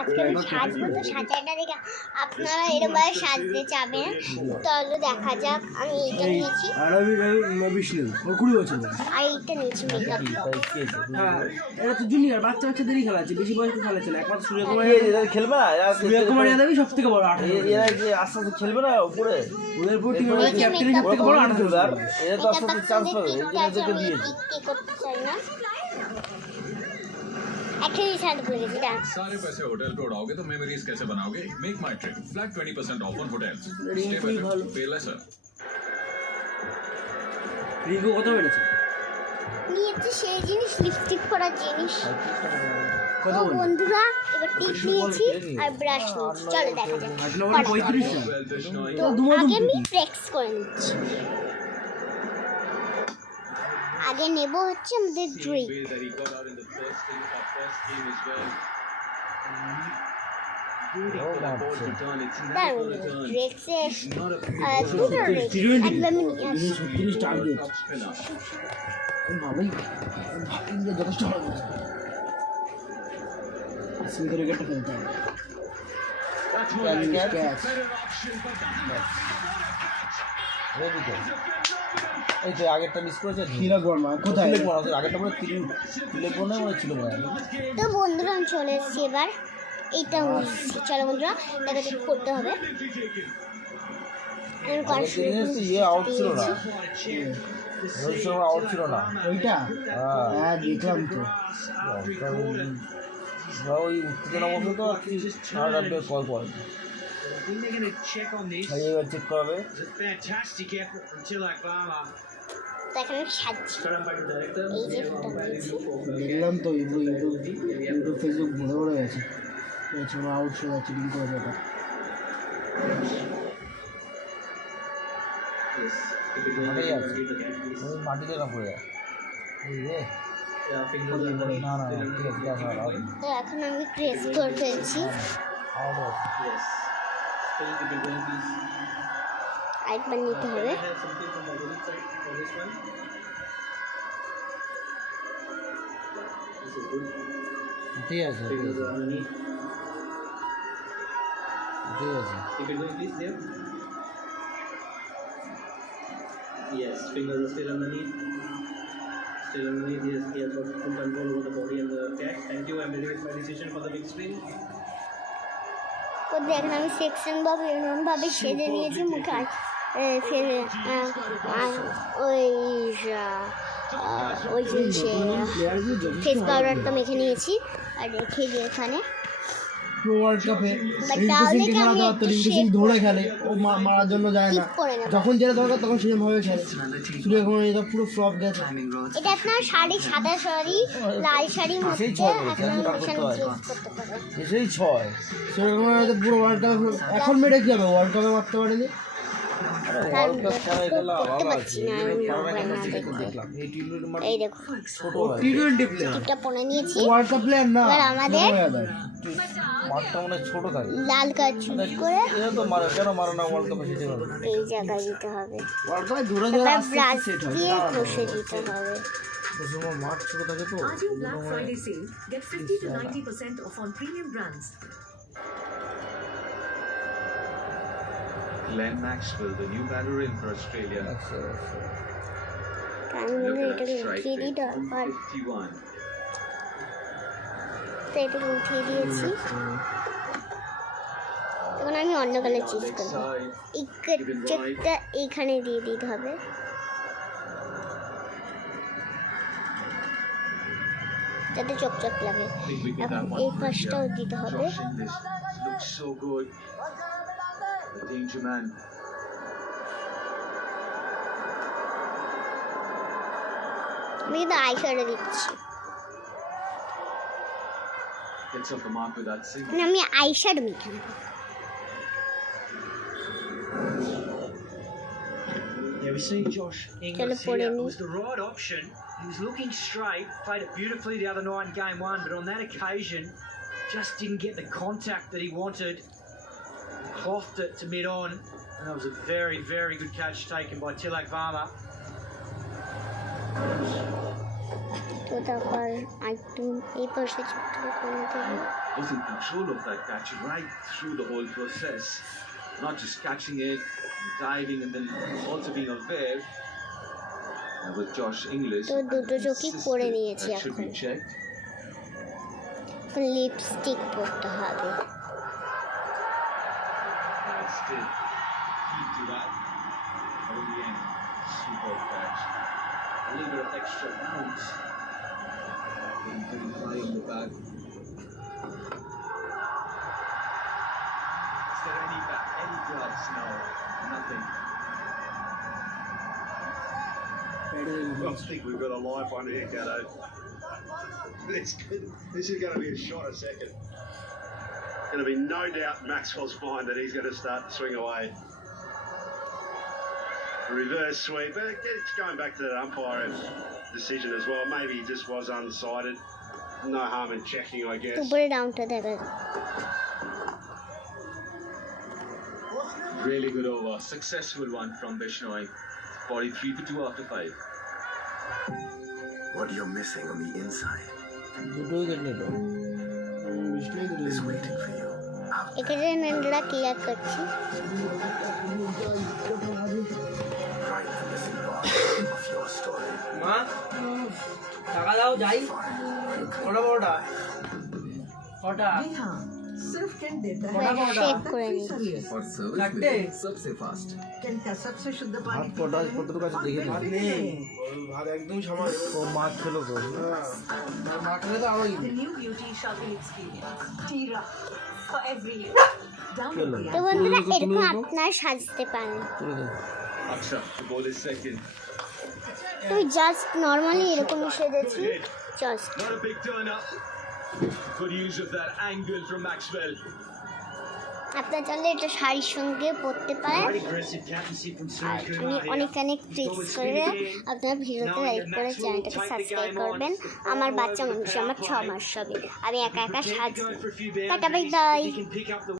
আজকে আমি সাজবো, তো সাজাটা দেখে আপনারা এরকম সাজতে চাবেন, তাহলে দেখা যাক। আমি এইটা নিয়েছি আর আমি বিষ্ণু ও 20 বছর আর এইটা নিয়েছি মেকআপ। হ্যাঁ, এটা তো জুনিয়র বাচ্চাদেরই খেলা আছে, বেশি বয়স্ক খেলা আছে না। একমাত্র সূর্যকুমার খেলবে না, সূর্যকুমার যাদবই সব থেকে বড় 18। এরা কি আস্তে আস্তে খেলবে না উপরে? ওদের পুরো টিমের মধ্যে ক্যাপ্টেনই সব থেকে বড় 18। এরা তো আস্তে আস্তে চান্স পাবে, এদেরকে দিয়েছে। কি করতে চাই না, एक्चुअली शायद भूल गई थी। सारे पैसे होटल पे उड़ाओगे तो मेमोरीज कैसे बनाओगे? Make my trip flat 20% of on hotels stay better पे लेसर। রিঙ্কু কত বেড়েছে? নিয়েছে সেই জিনিস, লিপস্টিক পরা জিনিস। কত ও বন্ধুরা, এবার টিপ নিয়েছি আর ব্রাশ নিয়েছি। চলো দেখা যাক। 35 আগে আমি ফ্লেক্স করে নিচ্ছি। আগে নেব হচ্ছে আমাদের ড্রিঙ্ক। যথেষ্ট ভালো ক্রিকেটটা খেলতে হবে। এই তো আগেরটা মিস করেছে, তিলক বর্মা কোথায়? আগেরটা মনে তিলক বর্মা মনে ছিল মনে হয়। তো বন্ধুরা আমি চলে এসেছি এবার। এইটা চলো বন্ধুরা, দেখা যাক করতে হবে। ইয়ে আউট ছিল না, রোহিত শর্মা আউট ছিল না ওইটা? হ্যাঁ দেখলাম তো। ওই উত্তেজনা মতো তো আর কি কল করে এবার চেক করাবে। তো এখন আমি সাজছি। এই যে দেখলাম তো ইউটিউব ফেসবুক ভরে ভরে গেছে। এছাড়া আউট শো আছে লিঙ্ক করে দেবে। মাটিতে না পড়ে যায়। না না ঠিক আছে, তো এখন আমি প্রেস করে ফেলছি। আরেকবার নিতে হবে। ঠিক আছে ঠিক আছে। Yes, fingers are still underneath. Still underneath. Yes, he has got full control over the body and the cat. Thank you. I'm ready with my decision for the big screen. তো দেখেন আমি সেকশন ভাবে সেজে নিয়েছি মুখে। ফের ওই জিনিসে ফেস পাউডারটা মেখে নিয়েছি আর রেখে দিয়ে এখানে। ওয়ার্ল্ড কাপে রিঙ্কু সিংকে খেলা দেওয়ার তো রিঙ্কু সিং ধরে খেলে, ও মারার জন্য যায় না। যখন যেটা দরকার তখন সেরকমভাবে খেলে। সূর্যকুমার এটা পুরো ফ্লপ গেছে। এটা আপনার শাড়ি, সাদা শাড়ি, লাল শাড়ি মধ্যে এসেই 6 সূর্যকুমার হয়তো পুরো ওয়ার্ল্ড কাপে এখন মেরে কি হবে? ওয়ার্ল্ড কাপে মারতে পারেনি। এই দেখো টি-20 প্লেয়ার, টিপটা পরে নিয়েছি। ওয়ার্ল্ড কাপ প্লেয়ার না। এবার আমাদের মাঠটা অনেক ছোট থাকে, লাল কাজ করে এটা তো মারে কেন মারে না ওয়ার্ল্ড কাপে সেটা হবে। এই জায়গায় দিতে হবে, ওয়ার্ল্ড কাপে দূরে দূরে তারপর আসতে ব্রাশ সেট হয়। দিয়ে ঘষে দিতে হবে। মাঠ ছোট থাকে তো। Are you Black Friday sale? Get 50 to 90% off on premium brands. Glenn Maxwell, the new battering for Australia. আমি এটাকে উঠিয়ে দিই আর 51. তো এটাকে উঠিয়ে দিয়েছি। তখন আমি অন্য কালার চুজ করবো। এই চেকটা এইখানে দিয়ে দিতে হবে। যাতে চকচক লাগে। এখন এই পাশটাও দিতে হবে। Looks so good. The danger man. আমি কিন্তু আই শ্যাডো দিচ্ছি। Gets off the mark with that single. আমি আই শ্যাডো মেখে নেব। Yeah, we're seeing Josh Inglis put here. in. It was the right option. He was looking straight, played it beautifully the other night in game 1, but on that occasion, just didn't get the contact that he wanted. Clothed it to mid-on, and that was a very, very good catch taken by Tilak Varma. তো তো তারপর একটু এই পাশে ছোট্ট করে দেবো। Was in control of that catch right through the whole process, not just catching it, diving, and then also being aware. With Josh Inglis, তো দুটো চোখই করে নিয়েছি that should be এখন। checked. লিপস্টিক পরতে হবে। Still key to that. Oh yeah, super catch. A little bit of extra bounce. Pretty high on the back. Is there any back, any gloves? No, nothing. I think we've got a live one here, Gatto. This is going to be a shot a second. Going to be no doubt Maxwell's mind that he's going to start to swing away. A reverse sweep. It's going back to that umpire's decision as well. Maybe he just was unsighted. No harm in checking, I guess. উপরে ডাউনটা দেবে। Really good over. Successful one from Bishnoi. 43 for 2 after 5. What you're missing on the inside দুটো wicket নিল is waiting for you out এখানে নন্দরা clear করছি। right the missing part of your story. মা টাকা দাও যাই কটা বড়টা কটা हाँ सिर्फ कैन देता है সেভ করে নি। For service চারটে सबसे fast. कैन का सबसे शुद्ध पानी কটা কতটুকু আছে দেখে ভাত নেই ভাত একদম সামান্য ও মাছ খেলো তো মাছ খেলে তো আরো The new beauty shopping experience. Tira for every year. Download Hello. the তো app. বন্ধুরা এরকম আপনারা সাজতে পারেন। Aksha to bowl his second. তুই জাস্ট নর্মালি এরকমই সেজেছি just. Not a big turn up. Good use of that angle from Maxwell. আপনারা চাইলে এটা শাড়ির সঙ্গে পরতে পারেন। Great aggressive captaincy from আর Sue আমি Kumar অনেক here. অনেক ট্রিক্স করে আপনারা ভিডিওতে লাইক করে চ্যানেলটাকে সাবস্ক্রাইব করবেন। আমার বাচ্চা মানুষ, আমার 6 মাস হবে, আমি একা একা Prepare to সাজবো। go for a few টাটা bye boundaries. Bye. He can pick up the